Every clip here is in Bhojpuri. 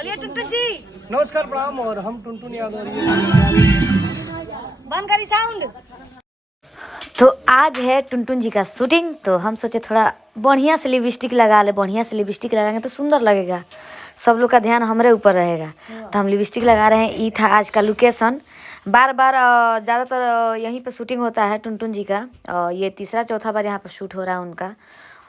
बोलिए टुनटुन जी। नमस्कार प्रणाम। और हम टुनटुन यादव। बंद करी साउंड। तो आज है टुनटुन जी का शूटिंग, तो हम सोचे थोड़ा बढ़िया से लिपस्टिक लगा ले। बढ़िया से लिपस्टिक लगाएंगे तो सुंदर लगेगा, सब लोग का ध्यान हमारे ऊपर रहेगा। तो हम लिपस्टिक लगा रहे हैं। ये था आज का लोकेशन। बार बार ज़्यादातर यहीं पर शूटिंग होता है टुनटुन जी का। ये तीसरा चौथा बार यहाँ पर शूट हो रहा है उनका,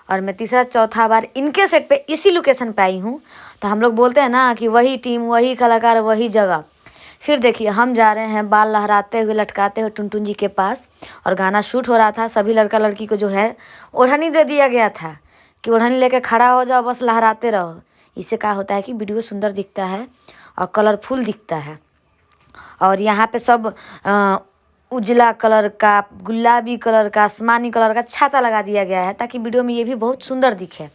और मैं तीसरा चौथा बार इनके सेट पे इसी लोकेशन पे आई हूँ। तो हम लोग बोलते हैं ना कि वही टीम, वही कलाकार, वही जगह। फिर देखिए हम जा रहे हैं बाल लहराते हुए, लटकाते हुए टुनटुन जी के पास, और गाना शूट हो रहा था। सभी लड़का लड़की को जो है ओढ़नी दे दिया गया था कि ओढ़नी लेके खड़ा हो जाओ, बस लहराते रहो। इससे क्या होता है कि वीडियो सुंदर दिखता है और कलरफुल दिखता है। और यहाँ पे सब उजला कलर का, गुलाबी कलर का, आसमानी कलर का छाता लगा दिया गया है ताकि वीडियो में ये भी बहुत सुंदर दिखे।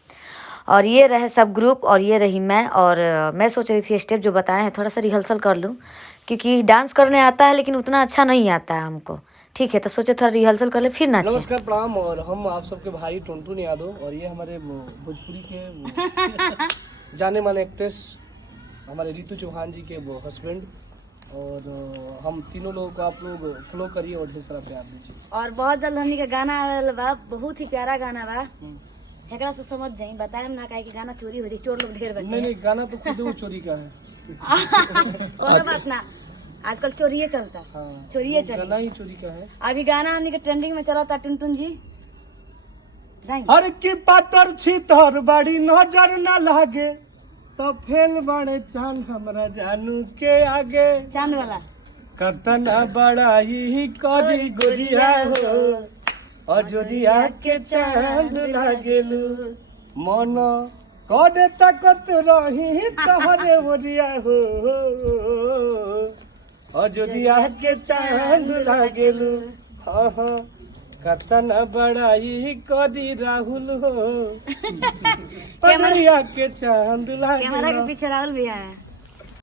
और ये रहे सब ग्रुप, और ये रही मैं। और मैं सोच रही थी स्टेप जो बताए हैं थोड़ा सा रिहर्सल कर लूँ, क्योंकि डांस करने आता है लेकिन उतना अच्छा नहीं आता है हमको। ठीक है, तो सोचे थोड़ा रिहर्सल कर ले फिर नाचे। नमस्कार प्रणाम। और हम आप सबके भाई टुनटुन यादव, और ये हमारे भोजपुरी के जाने माने एक्ट्रेस हमारे रितु चौहान जी के वो हस्बैंड। और हम तीनों लोगों को आप लोग फॉलो करिए और ढेर सारा प्यार दीजिए। और बहुत जल्द हमनी का गाना आवेला बा, बहुत ही प्यारा गाना बा। एकरा से समझ जाई, बताएम ना काहे कि गाना चोरी हो जाई, चोर लोग ढेर बैठे। नहीं, गाना तो खुद वो चोरी का है। कोनो बात ना, आजकल चोरिये चलता। हाँ, चोरिये चली। गाना ही चोरी का है। अभी गाना हमनी के ट्रेंडिंग में चला था टुनटुन जी। हर की पातर छी तोर बड़ी नजर ना लागे, तो फेल बड़े चांद हमरा जानू के आगे। चांद वाला कतना बड़ाई करी गोरिया हो, अजोरिया के चांद लागेलू। मन कदे तकत रही तहरे ओरिया हो, अजोरिया के चांद लागेलू। हाँ हाँ, कतना बड़ाई करी राहुल हो, अजोरिया के चांद कैमरा लागेलू। के पीछे राहुल भैया है।